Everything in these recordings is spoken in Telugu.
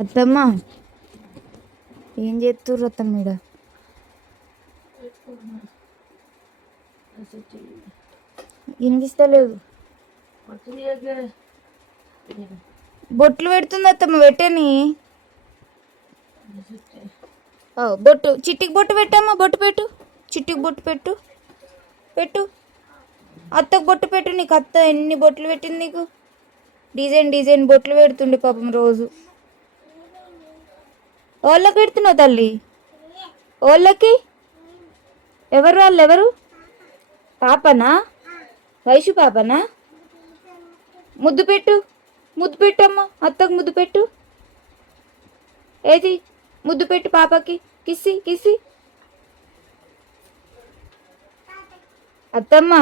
అత్తమ్మ ఏం చేస్తుర్రు అత్తమ్మ ఈడ? వినిపిస్తలేదు. బొట్లు పెడుతుంది అత్తమ్మ, పెట్టని. బొట్టు చిట్టికి బొట్టు పెట్టమ్మా, బొట్టు పెట్టు. చిట్టికి బొట్టు పెట్టు, పెట్టు. అత్తకు బొట్టు పెట్టు. నీకు అత్త ఎన్ని బొట్లు పెట్టింది నీకు? డిజైన్ డిజైన్ బొట్లు పెడుతుండే పాపం రోజు. వాళ్ళకి పెడుతున్నావు తల్లి? వాళ్ళకి ఎవరు? వాళ్ళు ఎవరు? పాపనా? వైషు పాపనా? ముద్దు పెట్టు, ముద్దు పెట్టమ్మా. అత్తకు ముద్దు పెట్టు. ఏది ముద్దు పెట్టు పాపకి. కిసి కిసి. అత్తమ్మ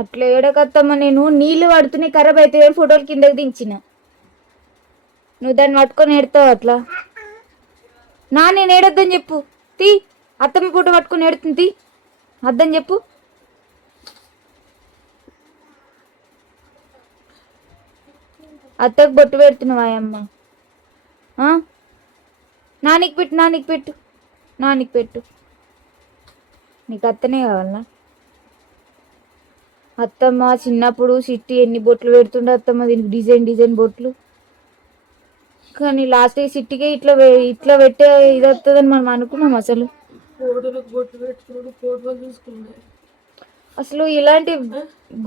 అట్లా ఏడకత్తమ్మ. నేను నీళ్ళు పడుతున్నాయి, ఖరాబ్ అవుతాయి అని ఫోటోలు కిందకి దించిన. నువ్వు దాన్ని పట్టుకొని ఏడతావు అట్లా? నేను ఏడొద్దని చెప్పు. తీ. అత్తమ్మ ఫోటో పట్టుకొని ఏడుతుంది, తీ. అద్దని చెప్పు. అత్తకు బొట్టు పెడుతున్నావా అమ్మ? నానికి పెట్టు, నానికి పెట్టు, నానికి పెట్టు. నీకు అత్తనే కావాలనా? అత్తమ్మ చిన్నప్పుడు సిట్టి ఎన్ని బొట్లు పెడుతుండే అత్తమ్మ, దీనికి డిజైన్ డిజైన్ బొట్లు. కానీ లాస్ట్ సిట్టికే ఇట్లా ఇట్లా పెట్టే ఇది వస్తుందని మనం అనుకున్నాం అసలు. అసలు ఇలాంటి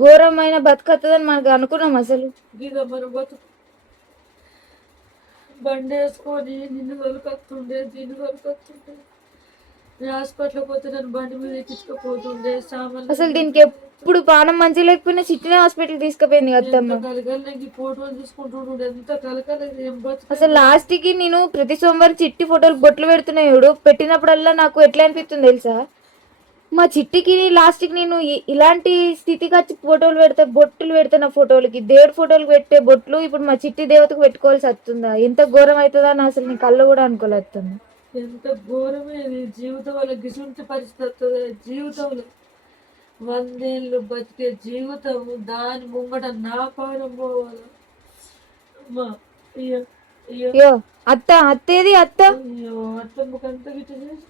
ఘోరమైన బతుకత్తదని మనకు అనుకున్నాం అసలు. బండి వేసుకొని నిన్ను తొలకొస్తుండే, దీన్ని తొలకొస్తుండే. హాస్పిటల్ పోతే నన్ను బండి మీద ఎక్కించుకపోతుండే. సామాన్లు అసలు దీనికి ఎప్పుడు పానం మంచిగా లేకపోయినా చిట్టినే హాస్పిటల్ తీసుకుపోయింది అత్తమ్మ. ఫోటోలు చూసుకుంటుండే, ఎంత కలకలేదు. అసలు లాస్ట్ కి నేను ప్రతి సోమవారం చిట్టి ఫోటోలు బొట్లు పెడుతున్నాయి చూడు. పెట్టినప్పుడల్లా నాకు ఎట్లా అనిపిస్తుంది తెలుసా? మా చిట్టికి లాస్ట్కి నేను ఇలాంటి స్థితికి వచ్చి ఫోటోలు పెడతా, బొట్టులు పెడతా. ఫోటోలకి దేవుడి ఫోటోలు పెట్టే బొట్లు ఇప్పుడు మా చిట్టి దేవతకు పెట్టుకోవాల్సి వస్తుందా? ఎంత ఘోరం అవుతుందా అని అసలు నీ కళ్ళు కూడా అనుకోలేస్తాను. ఎంత ఘోరమే జీవితం వల్ల గిసుంటి పరిస్థితి. జీవితంలో 100 ఏళ్ళు బతికే జీవితం, దాని ముంగట నా పారం పోవాలి. అయ్యో అత్త, అత్తేది అత్త? అత్తమ్మకంత గిట్ట చేసిన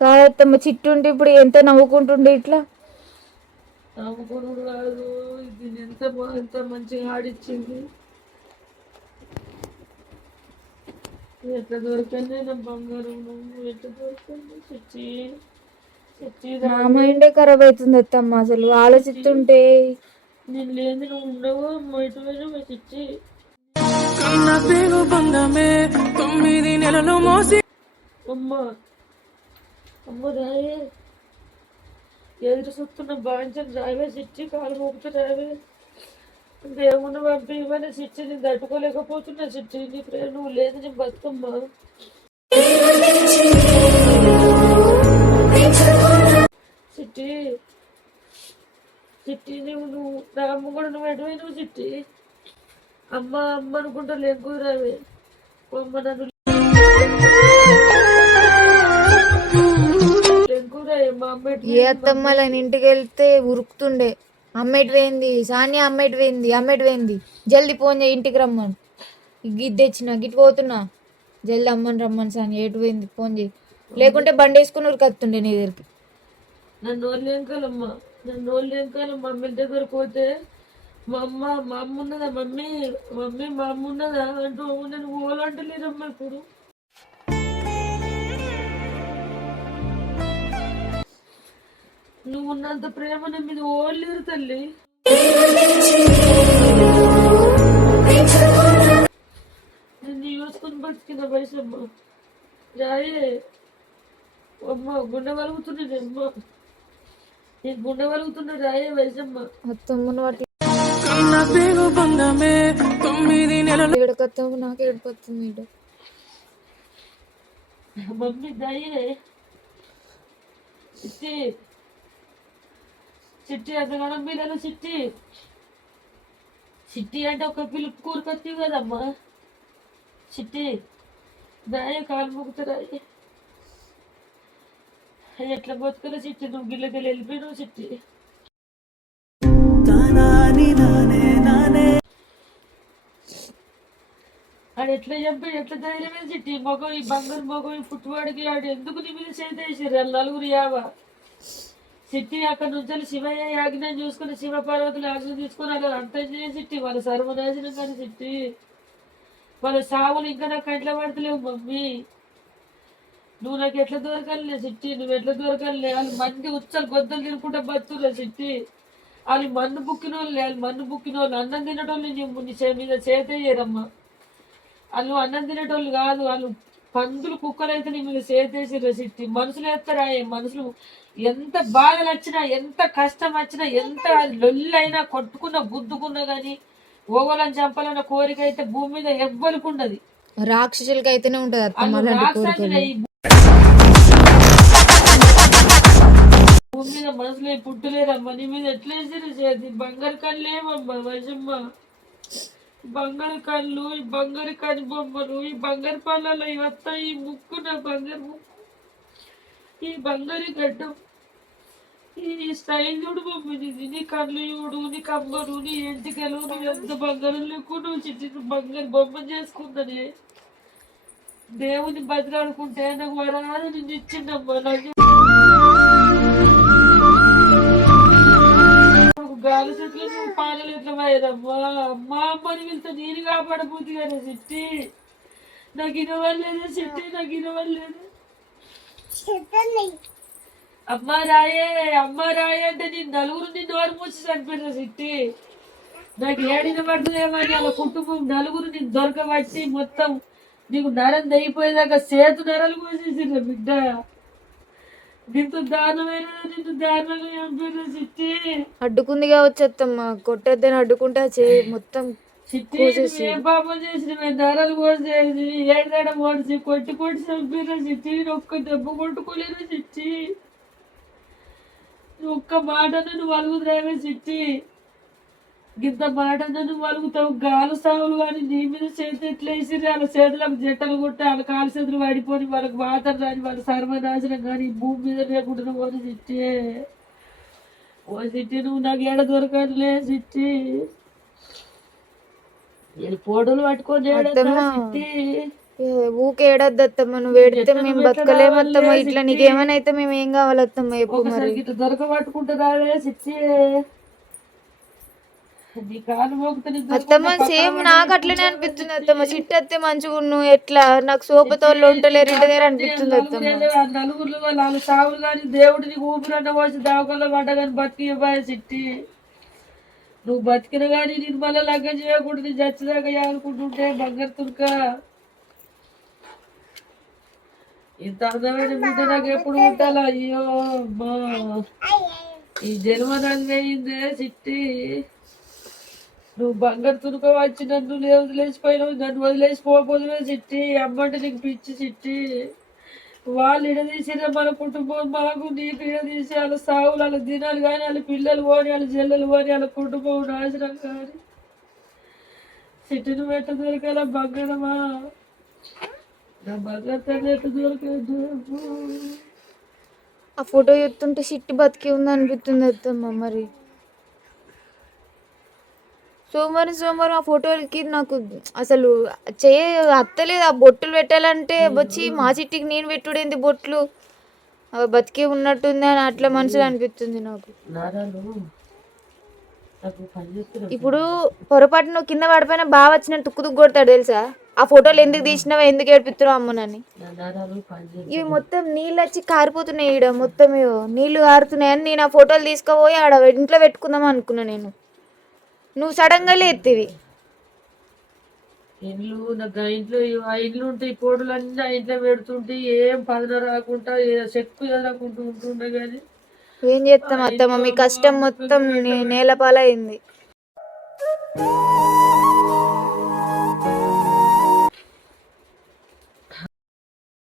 కాదత్తమ్మ. చిట్టు ఉంటే ఇప్పుడు ఎంత నవ్వుకుంటుండే ఇట్లా. నవ్వుకున్నాడు కాదు, ఇది ఎంత ఎంత మంచిగా ఆడిచ్చింది. ఎట్లా దొరికింది నా బంగారం? నువ్వు ఎట్లా దొరికింది? చిచ్చి చిచ్చి, నా మైండే ఖరాబ్ అవుతుంది అత్తమ్మ. అసలు ఆలోచిస్తుంటే నేను లేని నువ్వు ఉండవు. ఇటు పోయినా చిచ్చి. అమ్మ అమ్మ రాయే, ఎదురు చూస్తున్న బాంచని రావే చిచ్చి. కాలు మోపుతూ రావే. దేవుని పంపి ఇవ్వని చిచ్చి. నేను తట్టుకోలేకపోతున్నా చిచ్చి. నీ ప్రేమ నువ్వు లేదు, నేను బతుకమ్మా. చిట్టి చిట్టి, నువ్వు నా అమ్మ కూడా నువ్వు ఎటువై నువ్వు చిట్టి. అమ్మ అమ్మ అనుకుంటా లేకురావే. అమ్మ నన్ను ఏ అత్తమ్మ ఇంటికి వెళ్తే ఉరుకుతుండే. అమ్మేటి పోయింది సానియా, అమ్మేటి పోయింది, అమ్మేటి పోయింది. జల్దీ ఫోన్ చేయి, ఇంటికి రమ్మని. గిద్ద తెచ్చిన గిట్ పోతున్నా, జల్దీ అమ్మని రమ్మని. సానియా ఎటు పోయింది, ఫోన్ చేయి. లేకుంటే బండి వేసుకుని ఉరికత్తుండే నీ దగ్గరికి. నన్ను వాళ్ళేంకాలమ్మా, నన్ను వాళ్ళేంకాలం. మమ్మీ దగ్గర పోతే మా అమ్మ ఉన్నదా? మమ్మీ మమ్మీ మా అమ్మ ఉన్నదా అంటూ నేను ఓలంటలేదమ్మా. ఇప్పుడు నువ్వు ఉన్నంత ప్రేమ నా మీద ఓలేరు తల్లి. నిన్ను చూసుకుని బతికిన వయసమ్మ. రాయే అమ్మ, గుండె వలుగుతున్నది అమ్మ. నేను గుండె వలుగుతున్నా. రాయే వయసమ్మ. అత్తమ్మను అట్లా ఏడకత్తమ్మ, నాకు ఏడిపోతుంది. మమ్మీ దయే చిట్టి. చిట్టి ఎంతగానో పిల్లలు చిట్టి. చిట్టి అంటే ఒక పిలుపు కూరుకొచ్చి కదమ్మా. చిట్టి దాయ కాలు మొక్కుతారాయి. ఎట్లా బతుకులో చిట్టి. నువ్వు గిల్లకెళ్ళి వెళ్ళిపోయినావు చిట్టి. ఆడు ఎట్లా చెప్పి ఎట్లా ధైర్యం చిట్టి మగం ఈ బంగారు మగం ఈ పుట్టువాడికి ఆడు ఎందుకు నీ మీద చేసేసారు నలుగురు యావ చిట్టి అక్కడ నుంచి శివయ్య యాజ్ఞ చూసుకుని శివ పార్వతులు యాజ్ఞ తీసుకుని అలా అంత చిట్టి వాళ్ళ సర్వనాశనం కానీ చిట్టి వాళ్ళ సావులు ఇంకా నాకు ఎట్లా పడతలేవు మమ్మీ నువ్వు నాకు ఎట్లా దొరకలే చిట్టి నువ్వు ఎట్లా దొరకలే వాళ్ళు మంది ఉచ్చలు గొద్దలు తినుకుంటా బతుకులే చిట్టి వాళ్ళు మన్ను బుక్కిన వాళ్ళు అన్నం తినటోళ్ళు నీ మీద చేతయ్యారమ్మా వాళ్ళు అన్నం తినేటోళ్ళు కాదు వాళ్ళు పందులు కుక్కలు అయితే నీ మీద చేతేసిర్రు చిట్టి మనుషులు ఎత్తారా మనుషులు ఎంత బాధలు వచ్చినా ఎంత కష్టం వచ్చినా ఎంత లొల్లైనా కొట్టుకున్నా గుద్దుకున్నా గానీ ఓగోలని చంపాలన్న కోరిక అయితే భూమి మీద ఎవ్వరికి ఉండదు రాక్షసులకి అయితేనే ఉంటది రాక్షసులు భూమి మీద మనుషులు పుట్టలేరమ్మా నీ మీద ఎట్లా వేసిరు చేతి బంగారు కళ్ళేమమ్మా వశమ్మ బంగారు కళ్ళు ఈ బంగారు కని బొమ్మలు ఈ బంగారు పళ్ళలో ఇవత్తా ఈ ముక్కు నా బంగారు ముక్కు ఈ బంగారు గడ్డం ఈ స్టైల్ చూడు బొమ్మ నీ కళ్ళు చూడు నీ కమ్మరు నీ ఎంటికలు నువ్వు ఎంత బంగారం లేకు నువ్వు చిట్టి బంగారు బొమ్మ చేసుకుందని దేవుని బతిలాడుకుంటే నాకు వరాలు నిన్ను ఇచ్చిందమ్మా నాకు గాలి చెట్లు నువ్వు పాలలు ఎట్లా పోయేదమ్మా అమ్మా అమ్మని వెళ్తే నేను కాపాడబోతు కదా చిట్టి నాకు ఇనవలేదు చిట్టి నాకు ఇనవలేదు అమ్మ రాయే అంటే నేను నలుగురు నిన్ను వారు మూసి చనిపోయిన చిట్టి నాకు ఏడిన పడుతుందేమని వాళ్ళ కుటుంబం నలుగురు నేను దొరకబట్టి మొత్తం నీకు నరం దయిపోయేదాకా చేతు నరలు పోసేసిండ్రు బిడ్డ నిన్ను దారుణంగా చంపిన చిట్టి అడ్డుకుంది కావచ్చు అత్తమ్మ కొట్టద్దని అడ్డుకుంటే మొత్తం చిట్టి ఏం పాపం చేసిన మేము నరాలు పోసేసి ఏడాడ పోసి కొట్టి చంపిన చిట్టి ఒక్క దెబ్బ కొట్టుకోలేదు చిట్టి ఒక్క మాట నువ్వు వలుగుతురావే చిట్టి ఇంత మాట నువ్వు వలుగుతావు గాలు సావులు కానీ నీ మీద చేతి ఎట్లా వేసిర్రు వాళ్ళ చేతులకు జట్టలు కొట్టి వాళ్ళ కాలు చేతులు పడిపోయి వాళ్ళకి మాత్రం రాని వాళ్ళ సర్వనాశనం కానీ భూమి మీద లేకుండా పోని చిట్టి ఓ చిట్టి నువ్వు నాకు ఏడ దొరకలే చిట్టి ఫోటోలు పట్టుకొని చిట్టి ఊకే ఏడద్దత్తమ్మ నువ్వు ఏడితే మేము బతకలేమత్తమ్మ ఇట్లా నీకేమైనా అయితే మేము ఏం కావాలత్తమ్మ ఎప్పుడు మరి ఇట్లా దొరకబట్టుకుంటారావే చిట్టి అత్తమ్మ సేమ్ నాకు అట్లనే అనిపిస్తుంది అత్తమ్మ చిట్టి అత్తే మంచిగా నువ్వు ఎట్లా నాకు సోపతోళ్ళు ఉంటలేరు ఇంటి దగ్గర అనిపిస్తుంది అత్తమ్మ నలుగురు వాళ్ళు సాగులు కానీ దేవుడిని ఊపిరన్న వచ్చి దావకల్లో పడ్డ కానీ బతికిపోయా చిట్టి నువ్వు బతికిన కానీ నేను మళ్ళీ లగ్గం చేయకూడదు నీ చచ్చిదాకా అనుకుంటుంటే బంగారు తుర్క ఇంత అందమైన బిడ్డ నాకు ఎప్పుడు ఉంటాలా అయ్యో అమ్మా ఈ జన్మ నాకు అయిందే చిట్టి నువ్వు బంగారు తునుక వచ్చి నన్ను వదిలేసిపోయినావు నన్ను వదిలేసిపోకపోతున్నా చిట్టి అమ్మంటే నీకు పిచ్చి చిట్టి వాళ్ళు ఇడదీసిన మన కుటుంబం మాకు నీకు ఇడదీసి వాళ్ళ సాగులు వాళ్ళ దినాలు కానీ వాళ్ళ పిల్లలు పోని వాళ్ళ చెల్లెలు పోని వాళ్ళ కుటుంబం నాశనం కానీ చిట్టిని పెట్ట దొరకాల బంగారమా నా బంగారు ఎట్ట దొరకదు ఆ ఫోటో చూస్తుంటే చిట్టి బతికి ఉంది అనిపిస్తుంది అత్తమ్మ మరి సోమవారం ఆ ఫోటోలకి నాకు అసలు అత్తలేదు ఆ బొట్టులు పెట్టాలంటే వచ్చి మా చిట్టికి నేను పెట్టుడేంది బొట్లు బతికి ఉన్నట్టుంది అని అట్లా మనసులో అనిపిస్తుంది నాకు ఇప్పుడు పొరపాటు నువ్వు కింద పడిపోయినా బాగా వచ్చిన తుక్కు కొడతాడు తెలుసా ఆ ఫోటోలు ఎందుకు తీసినావా ఎందుకు ఏడిపిస్తున్నావు అమ్మనని ఇవి మొత్తం నీళ్ళు వచ్చి కారిపోతున్నాయి ఈడ మొత్తం నీళ్లు కారుతున్నాయని నేను ఆ ఫోటోలు తీసుకుపోయి ఆడ ఇంట్లో పెట్టుకుందాం అనుకున్నా నేను నువ్వు సడన్గా లేతివి ఇండ్లు నాకు ఇంట్లో ఆ ఇండ్లు ఉంటాయి పోడులు అన్నీ ఆ ఇంట్లో పెడుతుంటే ఏం పదన రాకుండా చెక్కు ఎదరకుంటూ ఉంటుండే కానీ ఏం చేస్తాం అత్తమ్మ మీ కష్టం మొత్తం నేలపాలైంది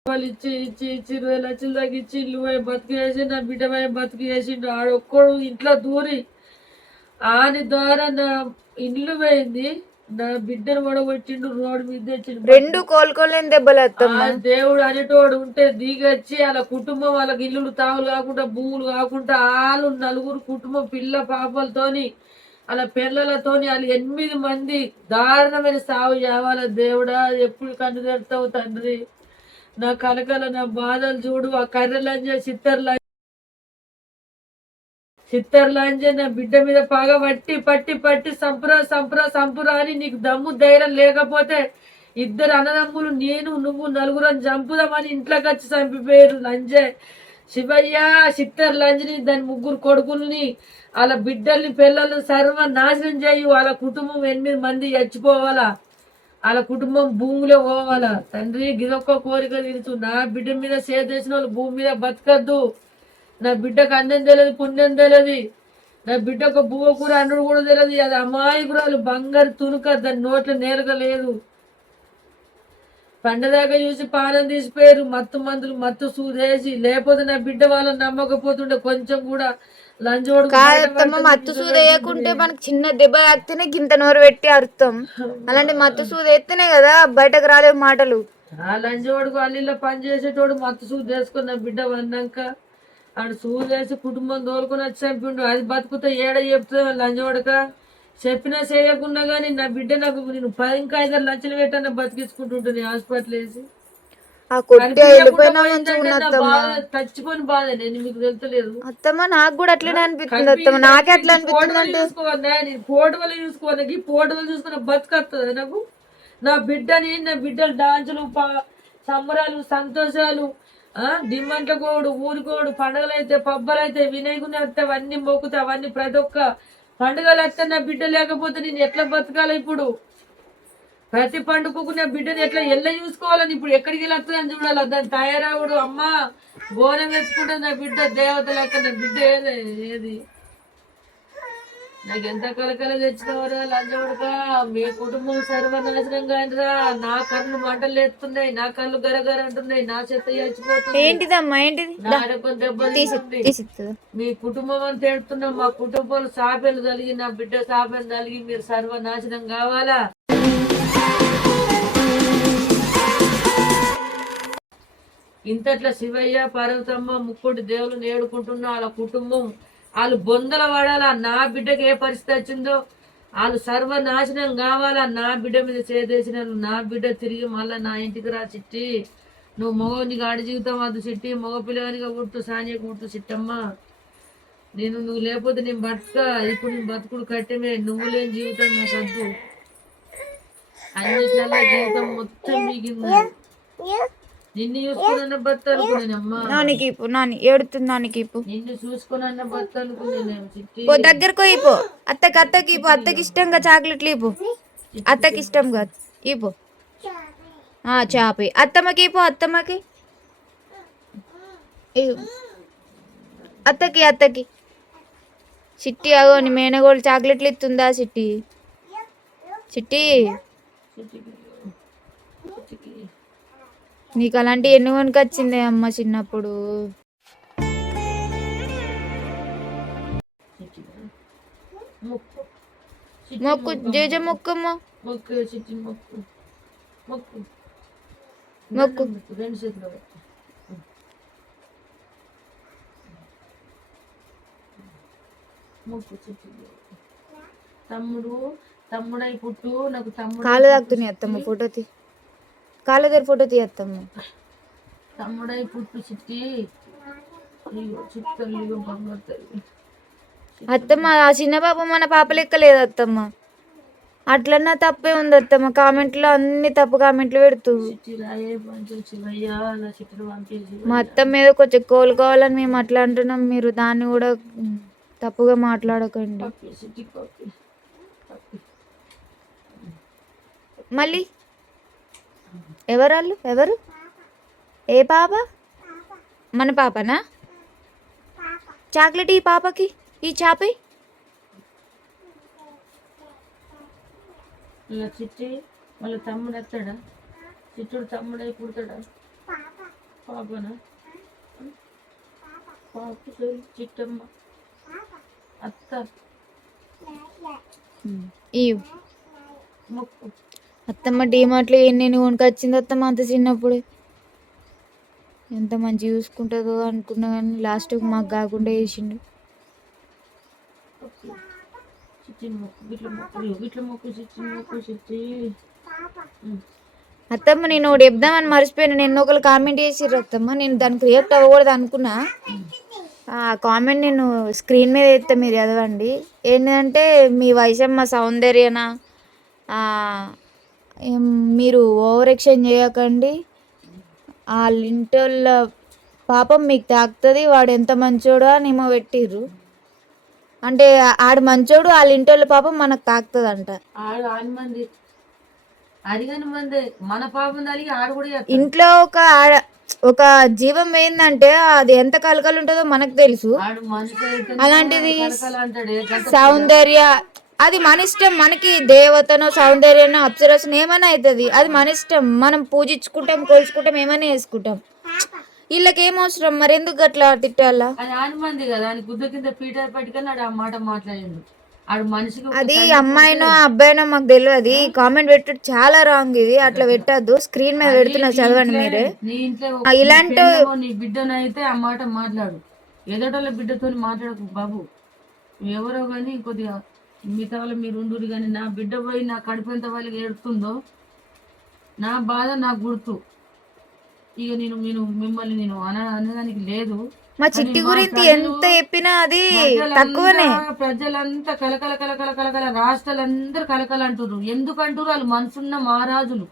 వాళ్ళు ఇచ్చి 20 లక్షలు తగ్గించి ఇల్లు బతుకు వేసి నా బిడ్డ బతుకు వేసిండు ఆడొక్కడు ఇంట్లో దూరి ఆని ద్వారా నా ఇల్లు పోయింది నా బిడ్డను పడగొట్టిండు రోడ్డు మీద తెచ్చిండు రెండు కోలుకోలేని దెబ్బలు అత్తమ్మ దేవుడు అనేటోడు ఉంటే దిగొచ్చి వాళ్ళ కుటుంబం వాళ్ళకి ఇల్లులు తావులు కాకుండా భూములు కాకుండా వాళ్ళు నలుగురు కుటుంబం పిల్ల పాపలతోని అలా పిల్లలతోని వాళ్ళు 8 మంది దారుణమైన సాగు చేయాల దేవుడా, ఎప్పుడు కన్ను తెరుతావు తండ్రి? నా కలకల నా బాధలు చూడు. ఆ కర్రెలంజ చిత్తర్లాంజే నా బిడ్డ మీద పగ పట్టి పట్టి పట్టి సంపురా అని నీకు దమ్ము ధైర్యం లేకపోతే ఇద్దరు అన్నదమ్ములు నేను నువ్వు నలుగురని చంపుదామని ఇంట్లోకి వచ్చి చంపిపోయారు. లంజే శివయ్య చిత్తర్ లంజని దాని ముగ్గురు కొడుకుల్ని వాళ్ళ బిడ్డల్ని పిల్లల్ని సర్వనాశనం చేయు. వాళ్ళ కుటుంబం 8 మంది చచ్చిపోవాలా, వాళ్ళ కుటుంబం భూమిలో పోవాలా. తండ్రి గిదొక్క కోరిక తీరుతూ నా బిడ్డ మీద చేసిన వాళ్ళు భూమి మీద బతకద్దు. నా బిడ్డకు అన్నం తెలియదు, పుణ్యం తెలియదు. నా బిడ్డకు బువ్వ కూర అన్నుడు కూడా తెలియదు. అది అమాయకురాలు, బంగారు తునుక, దాని నోట్లో నేరుగా లేదు. పండదాకా చూసి పానం తీసిపోయారు. మత్తు మందులు మత్తు సూదేసి, లేకపోతే నా బిడ్డ వాళ్ళని నమ్మకపోతుండే కొంచెం కూడా. లంచోడు కాదత్తమ్మ, మత్తు సూది వేయకుంటే మనకి చిన్న దెబ్బ తాకితేనే గింత నోరు పెట్టి అరుతాం. అలాంటి మత్తు సూది వేస్తేనే కదా బయటకు రాలేవు మాటలు. ఆ లంచోడుకు అల్లిలో పని చేసేటోడు మత్తు సూది వేసుకుని నా బిడ్డ వన్నాక ఆడు సూదేసి కుటుంబం తోలుకొని వచ్చి చంపిండు. అది బతుకుతా ఏడ చెప్తుంది లంచోడక? చెప్పినా చేయకుండా కానీ నా బిడ్డ నాకు నేను 10 ఇంకా 5 లక్షలు పెట్టాను బతికించుకుంటుంటుంది హాస్పిటల్ వేసి. చచ్చిపోయిన బాధ నేను మీకు తెలుస్తలేదు అత్తమ్మ. నాకు కూడా అట్లనే అనిపిస్తుంది అత్తమ్మ, నాకే అట్లా అనిపిస్తుంది. చూసుకోవద్దా నేను ఫోటోలు చూసుకోవాలి, ఈ ఫోటోలు చూసుకున్న బతుకొస్తుంది నాకు. నా బిడ్డని, నా బిడ్డలు డాన్సులు సంబరాలు సంతోషాలు, డిమ్మంట్ల కోడు ఊరుకోడు, పండుగలు అయితే పబ్బలు అయితే వినాయకుని వస్తే అవన్నీ మొక్కుతా, అవన్నీ ప్రతి ఒక్క పండుగలు వస్తే నా బిడ్డ లేకపోతే నేను ఎట్లా బతకాలి? ఇప్పుడు ప్రతి పండుగకు నా బిడ్డని ఎట్లా చూసుకోవాలని ఇప్పుడు ఎక్కడికి వెళ్ళొస్తుందని చూడాలి. దాన్ని తయారవుడు అమ్మా బోనం వేసుకుంటే నా బిడ్డ దేవత లెక్క. నా బిడ్డ ఏది నాకు ఎంత కలకల తెచ్చినవరా లంచోడక? మీ కుటుంబం సర్వనాశనం కానిరా. నా కళ్ళు మంటలు ఎత్తున్నాయి, నా కళ్ళు గరగర అంటున్నాయి, నా చెత్త చచ్చిపోతుంది, ఏంటిదమ్మా ఏంటిది, నా ఆరోగ్యం దెబ్బతింటుంది. మీ కుటుంబం అని తేడుతున్నాం. మా కుటుంబాలు సాపెలు కలిగి, నా బిడ్డ సాపెలు కలిగి మీరు సర్వనాశనం కావాలా? ఇంతట్లా శివయ్య పార్వతమ్మ ముక్కోటి దేవులు నేడుకుంటున్నా. వాళ్ళ కుటుంబం వాళ్ళు బొందల పడాలా. నా బిడ్డకి ఏ పరిస్థితి వచ్చిందో వాళ్ళు సర్వనాశనం కావాలా. నా బిడ్డ మీద చేసిన నా బిడ్డ తిరిగి మళ్ళీ నా ఇంటికి రా చిట్టి. నువ్వు మగవానికి ఆడి జీవితం అది చిట్టి, మగ పిల్లవానిగా పుట్టు, సానియకు పుట్టు చిట్టమ్మ. నువ్వు లేకపోతే నేను బతక. ఇప్పుడు నేను బతుకుడు కట్టమే. నువ్వు లేని జీవితం నాకు వద్దు. అన్నిట్లలో జీవితం మొత్తం మిగింది. నిన్ను చూసుకున్న బత్త అనుకున్నానమ్మా. నాని ఏడుతుంది. నిన్ను చూసుకున్న బత్త అనుకున్నాను చిట్టి. దగ్గరకు ఇపో అత్తకి ఇపో. అత్తకి ఇష్టంగా చాక్లెట్లు ఇపో. అత్తకి ఇష్టం కాదు ఇపో. చాపి అత్తమ్మకి ఇపో. అత్తమ్మకి అత్తకి చిట్టి అగో నీ మేనగోళ్ళు చాక్లెట్లు ఇస్తుందా చిట్టి? చిట్టి నీకు అలాంటి ఎన్ని కొనుకొచ్చిందే అమ్మ చిన్నప్పుడు? మొక్కు జేజ మొక్కమ్మ మొక్కు. తమ్ముడై పుట్టు నాకు తమ్ముడు. కాలు తాకుతున్నాయి అత్తమ్మ, ఫోటో తీ. కాళ్ళ దగ్గర ఫోటో తీయత్తమ్మ. తమ్ముడై పుట్టు చిట్టి. అత్తమ్మ ఆ చిన్న పాప మన పాప లెక్క లేదు అత్తమ్మ. అట్లన్నా తప్పే ఉంది అత్తమ్మ. కామెంట్లో అన్ని తప్పు కామెంట్లు పెడుతూ. మా అత్తమ్మ మీద కొంచెం కోలుకోవాలని మేము అట్లా అంటున్నాం. మీరు దాన్ని కూడా తప్పుగా మాట్లాడకండి. మళ్ళీ ఎవరు? ఏ పాప? మన పాపనా? చాక్లెట్ ఈ పాపకి, ఈ చాపి. చిట్టి వాళ్ళ తమ్ముడు వస్తాడా? చిట్టుడు తమ్ముడై పుడతాడా? పాపనా? పాప చిట్టమ్మ అత్త మొక్కు. అత్తమ్మ డీమార్ట్లో ఎన్ని కొనుకొచ్చింది అత్తమ్మ అంత చిన్నప్పుడు. ఎంత మంచి చూసుకుంటుందో అనుకున్నా కానీ లాస్ట్కి మాకు కాకుండా చేసిండు. చిట్టి మొక్కు గిట్ల మొక్కు చిట్టి అత్తమ్మ నేను ఒకటి చెప్దామని మర్చిపోయాను. నేను ఒకరు కామెంట్ చేసిర్రు అత్తమ్మ, నేను దానికి రియాక్ట్ అవ్వకూడదు అనుకున్నా. ఆ కామెంట్ నేను స్క్రీన్ మీద ఎత్తే మీరు చదవండి. ఏంటంటే మీ వయసమ్మ సౌందర్యన ఆ, మీరు ఓవర్ యాక్షన్ చేయకండి, ఆ లింటోళ్ళ పాపం మీకు తాకుతుంది, వాడు ఎంత మంచోడో అని ఏమో పెట్టిర్రు. అంటే ఆడు మంచోడు, ఆ లింటోళ్ళ పాపం మనకు తాకుతుంది అంట. ఆడు ఆని మంది అడిగని మంది మన పాపం తలిగి ఆడు కూడా చేస్తాడు. ఇంట్లో ఒక జీవం ఏందంటే అది ఎంత కలకలు ఉంటుందో మనకు తెలుసు. ఆడు మనిషి అయితే అలాంటిది అంటాడు సౌందర్య, అది మన ఇష్టం. మనకి దేవతనో సౌందర్యనో అప్సరసనో ఏమైనా అవుతుంది, అది మన ఇష్టం. మనం పూజించుకుంటాం, కోల్చుకుంటాం, ఏమైనా వేసుకుంటాం. వీళ్ళకి ఏం అవసరం మరి, ఎందుకు అట్లా తిట్టాలా? అది ఆని మంది కదా, అని గుద్ద కింద పీటర్ పట్టుకొని ఆడు ఆ మాట మాట్లాడిండు. ఆడు మనిషికి అది అమ్మాయినో అబ్బాయినో మాకు తెలియదు. కామెంట్ పెట్టు చాలా రాంగ్, ఇది అట్లా పెట్టద్దు. స్క్రీన్ మీద పెడుతున్నా చదవండి మీరే. నీ ఇంట్లో ఇలాంటి నీ బిడ్డనైతే ఆ మాట మాట్లాడు, ఎదటోళ్ళ బిడ్డతో మాట్లాడకు బాబు. ఎవరో కానీ కొద్దిగా మిగతా వాళ్ళు మీరు ఉండు, కానీ నా బిడ్డ పోయి నా కడుపు ఎంత వాళ్ళకి ఏడుతుందో నా బాధ నాకు గుర్తు. ఇక నేను మిమ్మల్ని నేను అనడానికి లేదు. మా చిట్టి గురించి ఎంత చెప్పినా అది తక్కువనే. ప్రజలంతా కలకల కలకల కలకల, రాష్ట్రాలందరూ కలకల అంటారు. ఎందుకు అంటారు? వాళ్ళు మనసున్న మహారాజులు,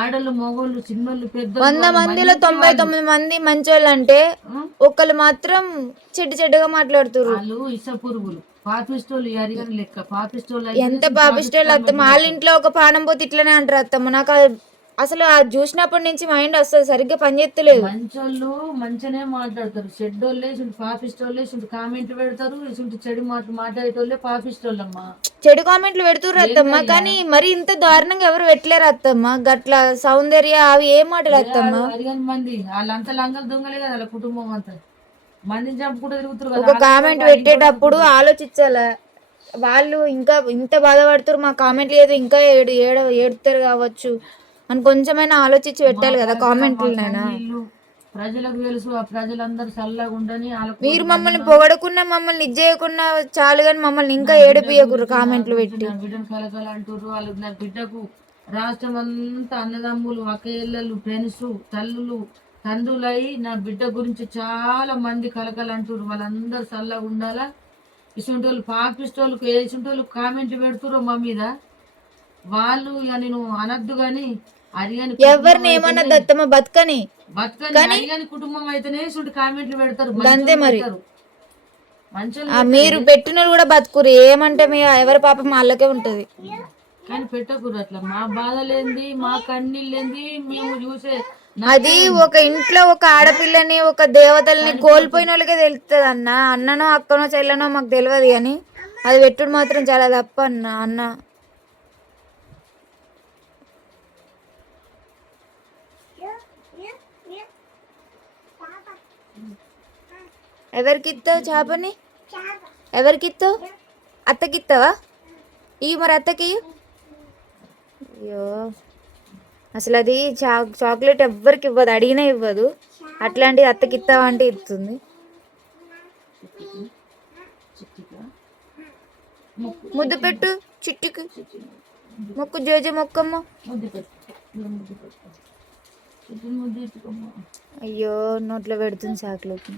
ఆడళ్ళు మగోళ్ళు చిన్నోళ్ళు పెద్ద 100 మందిలో 99 మంది మంచోళ్ళు అంటే ఒకళ్ళు మాత్రం చెడ్డగా మాట్లాడుతారు. వాళ్ళు ఇస పురుగులు, పాపిస్టోళ్ళు, అరిగని లెక్క పాపిస్టోళ్ళు. ఎంత పాపిస్టోళ్ళు అత్తమ్మ, వాళ్ళ ఇంట్లో ఒక ప్రాణం పోతే ఇట్లనే అంటారు అత్తమ్మ. నాకు అసలు అది చూసినప్పటి నుంచి మైండ్ వస్తుంది, సరిగ్గా పనిచేస్తలేదు. మంచోళ్ళు మంచిగానే మాట్లాడతారు, చెడ్డోళ్ళే పాపిస్టోళ్ళే కామెంట్లు పెడతారు. చెడు మాట్లాడేటోళ్ళే పాపిస్టోళ్ళమ్మా, చెడు కామెంట్లు పెడుతుర్రు అత్తమ్మ. కానీ మరి ఇంత దారుణంగా ఎవరు పెట్టలేరు అత్తమ్మ. గట్ల సౌందర్య అవి ఏం మాటలు అత్తమ్మ. అడిగని మంది వాళ్ళంతా లంగలు దొంగలే కదా, వాళ్ళ కుటుంబం అంతా మందిని చంపుకుంటూ తిరుగుతారు. ఒక కామెంట్ పెట్టేటప్పుడు ఆలోచించాల. వాళ్ళు ఇంకా ఇంత బాధపడుతారు, మా కామెంట్ లేదు ఇంకా ఏడుతారు కావచ్చు అని కొంచెమైనా ఆలోచించి పెట్టాలి కదా కామెంట్లైనా. ప్రజలకు తెలుసు, ఆ ప్రజలందరూ చల్లగా ఉండని. మీరు మమ్మల్ని పొగడకున్నా, మమ్మల్ని ఇది చేయకున్నా చాలు, కానీ మమ్మల్ని ఇంకా ఏడిపియకుర్రు కామెంట్లు పెట్టి. నా బిడ్డను కలకల అంటారు వాళ్ళు. నా బిడ్డకు రాష్ట్రం అంతా అన్నదమ్ములు, అక్కయ్యలు, ఫ్రెండ్స్, తల్లులు, తండ్రులై నా బిడ్డ గురించి చాలా మంది కలకలు అంటారు. వాళ్ళందరూ చల్లగా ఉండాలా. ఇసుంటి వాళ్ళు పాపిస్టోళ్ళకు ఏసుంటోళ్ళు కామెంట్లు పెడుతుర్రో మా మీద, వాళ్ళు ఇక నేను అనద్దు గాని ఎవరిని ఏమన్నా దత్తమ్మ బతకని కుటుంబం అయితేనే కామెంట్లు పెడతారు. అంతే మరి మీరు పెట్టిన కూడా బతుకురు, ఏమంటే మీ ఎవరి పాపం వాళ్ళకే ఉంటది. కానీ పెట్టకూడదు అట్లా. మా బాధ లేంది, మా కన్నీళ్ళేంది మేము చూసే. అది ఒక ఇంట్లో ఒక ఆడపిల్లని, ఒక దేవతల్ని కోల్పోయిన వాళ్ళకే తెలుస్తుంది అన్న. అన్ననో అక్కనో చెల్లనో మాకు తెలియదు, కానీ అది పెట్టుడు మాత్రం చాలా తప్ప అన్న. ఎవరికిస్తావు చేపని? ఎవరికిస్తావు? అత్తకిస్తావా? ఇవి మరి అత్తకి. అయ్యో అసలు అది చాక్లెట్ ఎవ్వరికి ఇవ్వదు, అడిగినా ఇవ్వదు. అట్లాంటిది అత్తకిస్తావా అంటే ఇస్తుంది. ముద్దు పెట్టు చిట్టికి, మొక్కు జోజ మొక్కమ్మ. అయ్యో నోట్లో పెడుతుంది చాక్లెట్.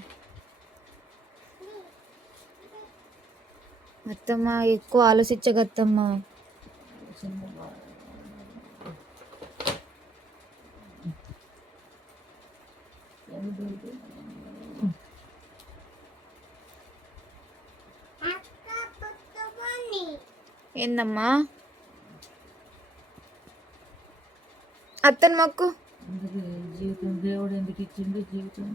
అత్తమ్మ ఎక్కువ ఆలోచించగత్తమ్మ. ఏందమ్మా అత్తని మొక్కు. జీవితం దేవుడు ఎందుకు ఇచ్చిండు? జీవితం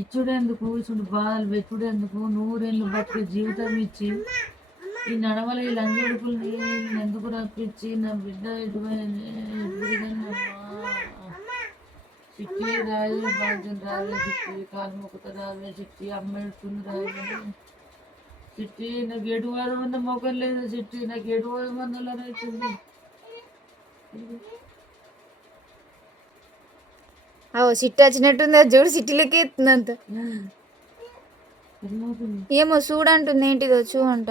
ఇచ్చుడెందుకు? ఇచ్చుడు బాధలు పెట్టుడెందుకు? 100 ఏళ్ళు బతికే జీవితం ఇచ్చి ఈ నడవల ఈ లంజడుకుల్ని ఎందుకు రప్పించి నా బిడ్డ చిట్టి రావే, బాధ్యం రావే, చిట్టి కాలు మొక్కుత రావే, చిట్టి అమ్మ ఎడుతుంది రావే, చిట్టి నాకు 7 మంది మొక్కలు లేదు, చిట్టి నాకు 7 మందిలో అవుతుంది. సిట్టి వచ్చినట్టుంది, అది చూడు సిట్టిలకి ఎత్తుంది అంత. ఏమో చూడంటుంది, ఏంటిదో చూ అంట.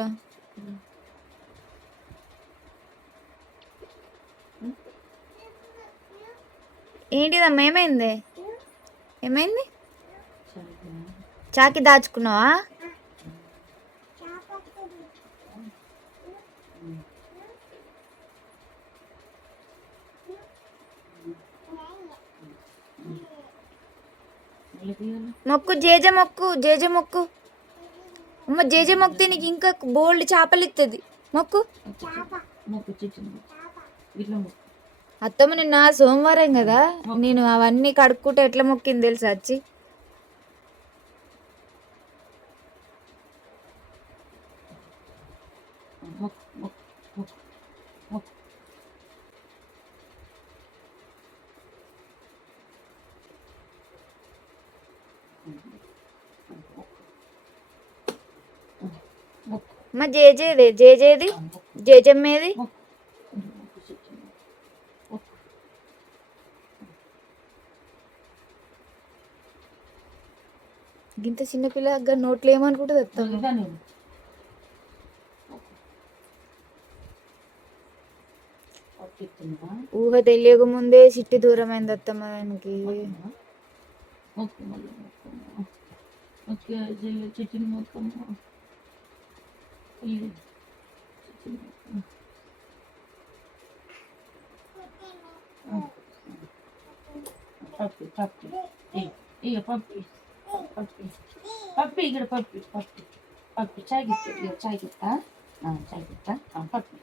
ఏంటిదమ్మా, ఏమైంది? ఏమైంది? చాకి దాచుకున్నావా? మొక్కు, జేజ మొక్కు, జేజ మొక్కు. అమ్మ జేజ మొక్కితే నీకు ఇంకా బోల్డ్ చేపలు ఇస్తుంది. మొక్కు. అత్తమ్మ నిన్న సోమవారం కదా, నేను అవన్నీ కడుక్కుంటే ఎట్లా మొక్కింది తెలుసా వచ్చి? మా జేజేది, జేజేది, జేజమ్మేది. ఇంత చిన్నపిల్ల నోట్లో ఏమనుకుంటుంది అత్తమ్మ? ఊహ తెలియక ముందే చిట్టి దూరమైంది అత్తమ్మ దానికి. చిట్టిని మొక్కమ్మ. పప్పి పప్పి ఇక పప్పి పప్పి పప్పి ఇక్కడ పప్పి పప్పి పప్పి చాయ్ గిత్త, ఇక చాయ్ గిత్త, చాయ్ గిత్త, పప్పి.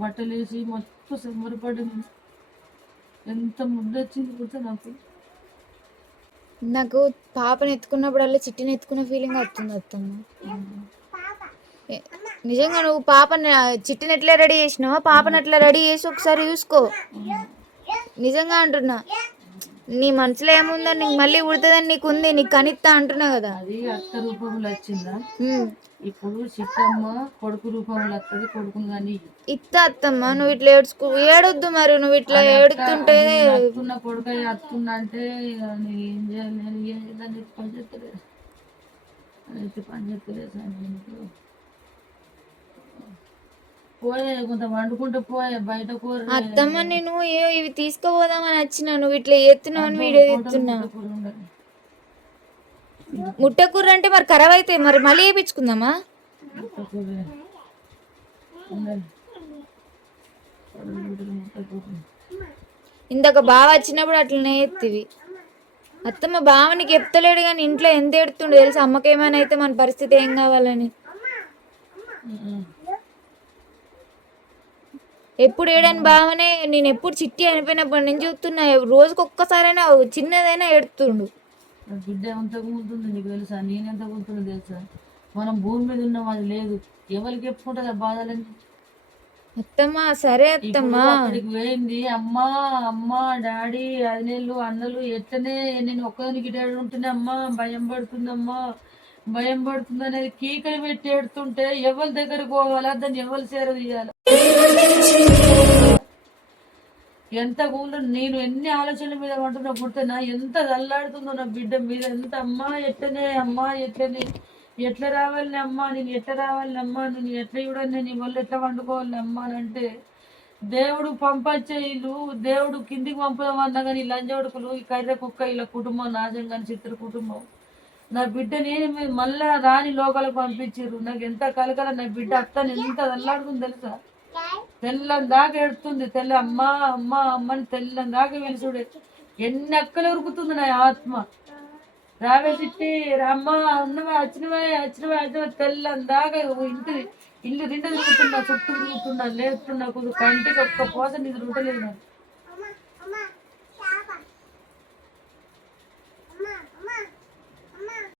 బట్టలు వేసి మొత్తం సంబరపడింది. ఎంత ముద్ద వచ్చింది కూడా నాకు. నాకు పాపను ఎత్తుకున్నప్పుడల్లా చిట్టిని ఎత్తుకున్న ఫీలింగ్ వస్తుంది అత్తమ్మ. నిజంగా నువ్వు పాపని చిట్టిని ఎట్లా రెడీ చేసినావో పాపను ఎట్లా రెడీ చేసి ఒకసారి చూసుకో. నిజంగా అంటున్నా, నీ మనసులో ఏముందో నీకు మళ్ళీ ఉడుతుందని నీకు ఉంది, నీకు కనిత్తా అంటున్నా కదా. అది అత్త రూపంలో వచ్చిందా? ఇప్పుడు చిట్టమ్మ కొడుకు రూపంలో వస్తుంది. కొడుకుని కానీ ఇత్త అత్తమ్మ, నువ్వు ఇట్లా ఏడొద్దు. మరి నువ్వు ఇట్లా ఏడుతుంటే అత్తున్న కొడుకు అత్తున్నా అంటే ఏం చేయాలి? ఏం చేద్దాన్ని పని చేస్తలేదు, అయితే పని చేస్తలేదు. పోయే కొంత వండుకుంటే పోయే బయట కూర. అత్తమ్మ నేను ఇవి తీసుకుపోదామని వచ్చిన, నువ్వు ఇట్లా ఎత్తున్నావు అని వీడియో ఎత్తున్నా. ముట్టకూర అంటే మరి ఖరాబ్ అయితే మరి మళ్ళీ వేయించుకుందామా? ఇందాక బావ వచ్చినప్పుడు అట్లనే ఎత్తివి అత్తమ్మ. బావనికి చెప్తలేడు కానీ ఇంట్లో ఎంత ఎడుతుండే తెలుసు. అమ్మకేమైనా అయితే మన పరిస్థితి ఏం కావాలని. ఎప్పుడు ఏడని బావనే, నేను ఎప్పుడు చిట్టి అనిపోయినప్పుడు నేను చూస్తున్నా. రోజుకి ఒక్కసారైనా చిన్నదైనా ఎడుతుండు. బిడ్డ ఎంత గుంటుంది నీకు తెలుసా? నేనెంత గుంటుందో తెలుసా? మనం భూమి మీద ఉన్నాం, అది లేదు. ఎవరికి చెప్పుకుంటుంది ఆ బాధలని? అత్తమ్మ సరే అత్తమ్మ. అక్కడికి పోయింది అమ్మ, అమ్మ డాడీ, అదినేళ్ళు అన్నలు ఎట్లనే నేను ఒక్కదానికి డాడీ ఉంటేనే అమ్మ భయం పడుతుందమ్మా, భయం పడుతుంది అనేది కీకలు పెట్టి ఏడుతుంటే ఎవరి దగ్గరకు పోవాలా, దాన్ని ఎవరు చేరదీయాలి? ఎంత ఊళ్ళో నేను ఎన్ని ఆలోచనల మీద పడుతున్నా పుడితేనా, ఎంత దల్లాడుతుందో నా బిడ్డ మీద. ఎంత అమ్మా ఎట్లనే, అమ్మా ఎట్లనే, ఎట్లా రావాలని అమ్మా, నేను ఎట్లా రావాలని అమ్మా, నేను ఎట్లా చూడాలి, నేను వాళ్ళు ఎట్లా వండుకోవాలి అమ్మా అని అంటే, దేవుడు పంపచ్చే ఇల్లు దేవుడు కిందికి పంపుదామన్నా కానీ లంజోడుకులు, ఈ కర్రె కుక్క, ఇలా కుటుంబం నాశనం కానీ చిత్ర కుటుంబం. నా బిడ్డ నేను మళ్ళా రాని లోకాలకు పంపించారు. నాకు ఎంత కలకల. నా బిడ్డ అత్తని ఎంత దల్లాడుతుంది తెలుసా? తెల్లని దాకా ఎడుతుంది. తెల్ల అమ్మ అమ్మ అమ్మని తెల్లని దాకా వెలుసుడే. ఎన్ని అక్కలు ఉరుకుతుంది నా ఆత్మ. రావే చిట్టి అమ్మ ఉన్నవా, వచ్చినవా వచ్చినవా వచ్చినవా తెల్లని దాకా ఇంటి ఇల్లు నిండా తిరుగుతున్నా, చుట్టూ తిరుగుతున్నా, లేస్తున్నా. కొంచెం కంటికి ఒక్క పోత నిద్ర ఉండలేదు నాకు.